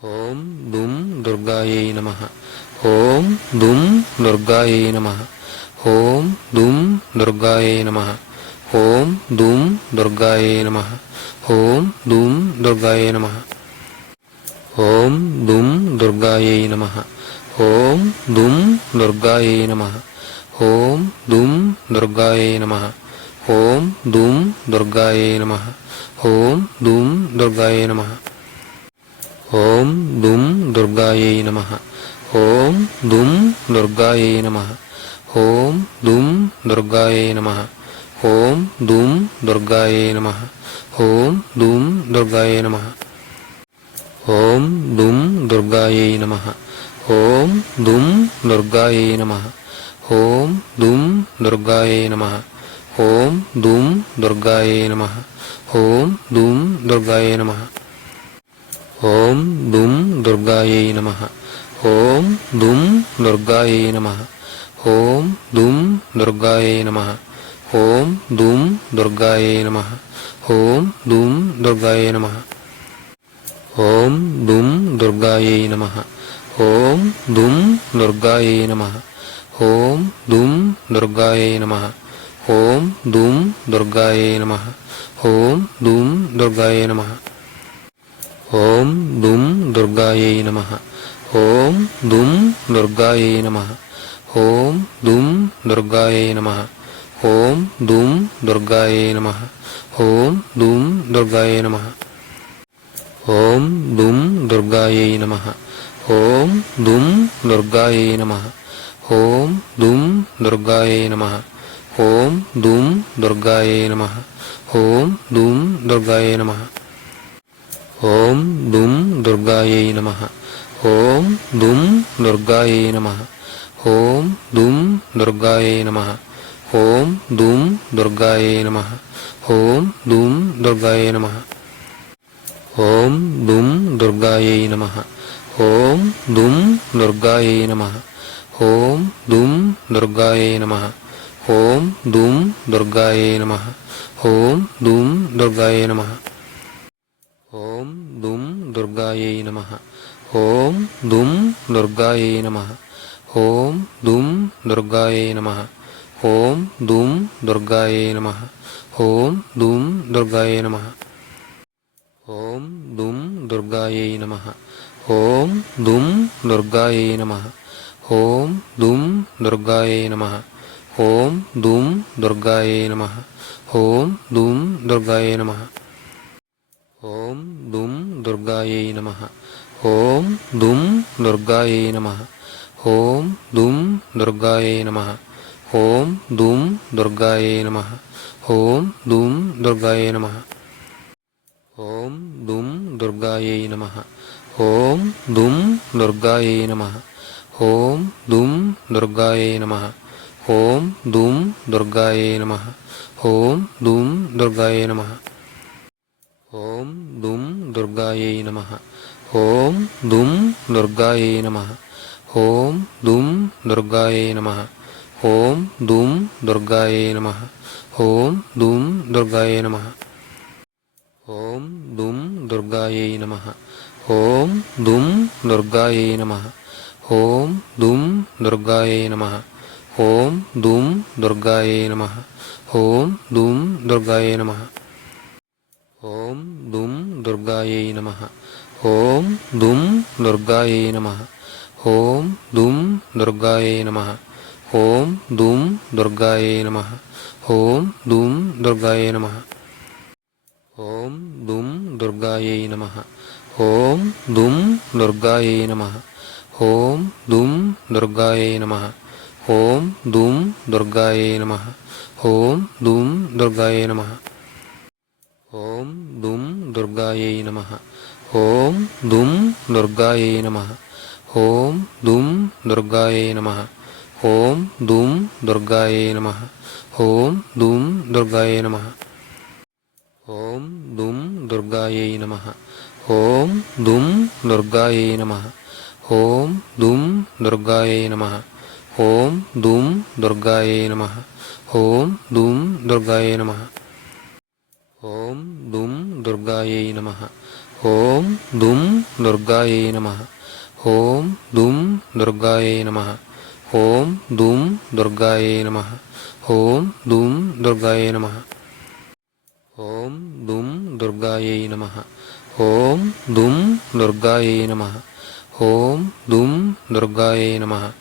ఓం దుం దుర్గాయై నమ ఓం దుం దుర్గాయై నమ ఓం దుం దుర్గాయై నమ ఓం దుం దుర్గాయై నమ ఓం దుం దుర్గాయై నమ ఓం దుం దుర్గాయై నమ ఓం దుం దుర్గాయై నమ ఓం దుం దుర్గాయై నమ ఓం దుం దుర్గాయై నమ ఓం దుం దుర్గాయై నమ ఓం దుం దుర్గాయై నమ ఓం దుం దుర్గాయై నమ ఓం దుం దుర్గాయై నమ ఓం దుం దుర్గాయై నమ ఓం దుం దుర్గాయై నమ ఓం దుం దుర్గాయై నమ ఓం దుం దుర్గాయై నమ ఓం దుం దుర్గాయై నమ ఓం దుం దుర్గాయై నమ ఓం దుం దుర్గాయై నమ ఓం దుం దుర్గాయై నమ ఓం దుం దుర్గాయై నమ ఓం దుం దుర్గాయై నమ ఓం దుం దుర్గాయై నమ ఓం దుం దుర్గాయై నమ ఓం దుం దుర్గాయై నమ ఓం దుం దుర్గాయై నమ ఓం దుం దుర్గాయై నమ ఓం దుం దుర్గాయై నమ ఓం దుం దుర్గాయై నమ ఓం దుం దుర్గాయై నమ ఓం దుం దుర్గాయై నమ ఓం దుం దుర్గాయై నమ ఓం దుం దుర్గాయై నమ ఓం దుం దుర్గాయై నమ ఓం దుం దుర్గాయై నమ ఓం దుం దుర్గాయై నమ ఓం దుం దుర్గాయై నమ ఓం దుం దుర్గాయై నమ ఓం దుం దుర్గాయై నమ ఓం దుం దుర్గాయై నమ ఓం దుం దుర్గాయై నమ ఓం దుం దుర్గాయై నమ ఓం దుం దుర్గాయై నమ ఓం దుం దుర్గాయై నమ ఓం దుం దుర్గాయై నమ ఓం దుం దుర్గాయై నమ ఓం దుం దుర్గాయై నమ ఓం దుం దుర్గాయై నమ ఓం దుం దుర్గాయై నమ ఓం దుం దుర్గాయై నమ ఓం దుం దుర్గాయై నమ ఓం దుం దుర్గాయై నమ ఓం దుం దుర్గాయై నమ ఓం దుం దుర్గాయై నమ ఓం దుం దుర్గాయై నమ ఓం దుం దుర్గాయై నమ ఓం దుం దుర్గాయై నమ ఓం దుం దుర్గాయై నమ ఓం దుం దుర్గాయై నమ ఓం దుం దుర్గాయై నమ ఓం దుం దుర్గాయై నమ ఓం దుం దుర్గాయై నమ ఓం దుం దుర్గాయై నమ ఓం దుం దుర్గాయై నమ ఓం దుం దుర్గాయై నమ ఓం దుం దుర్గాయై నమ ఓం దుం దుర్గాయై నమ ఓం దుం దుర్గాయై నమ ఓం దుం దుర్గాయై నమ ఓం దుం దుర్గాయై నమ ఓం దుం దుర్గాయై నమ ఓం దుం దుర్గాయై నమ ఓం దుం దుర్గాయై నమ ఓం దుం దుర్గాయై నమ ఓం దుం దుర్గాయై నమ ఓం దుం దుర్గాయై నమ ఓం దుం దుర్గాయై నమ ఓం దుం దుర్గాయై నమ ఓం దుం దుర్గాయై నమ ఓం దుం దుర్గాయై నమ ఓం దుం దుర్గాయై నమ ఓం దుం దుర్గాయై నమ ఓం దుం దుర్గాయై నమ ఓం దుం దుర్గాయై నమ ఓం దుం దుర్గాయై నమ ఓం దుం దుర్గాయై నమ ఓం దుం దుర్గాయై నమ ఓం దుం దుర్గాయై నమ ఓం దుం దుర్గాయై నమ ఓం దుం దుర్గాయై నమ ఓం దుం దుర్గాయై నమ ఓం దుం దుర్గాయై నమ ఓం దుం దుర్గాయై నమ ఓం దుం దుర్గాయై నమ ఓం దుం దుర్గాయై నమ ఓం దుం దుర్గాయై నమ ఓం దుం దుర్గాయై నమ ఓం దుం దుర్గాయై నమ ఓం దుం దుర్గాయై నమ ఓం దుం దుర్గాయై నమ. ఓం దుం దుర్గాయై నమ. ఓం దుం దుర్గాయై నమ. ఓం దుం దుర్గాయై నమ. ఓం దుం దుర్గాయై నమ. ఓం దుం దుర్గాయై నమ. ఓం దుం దుర్గాయై నమ. ఓం దుం దుర్గాయై నమ.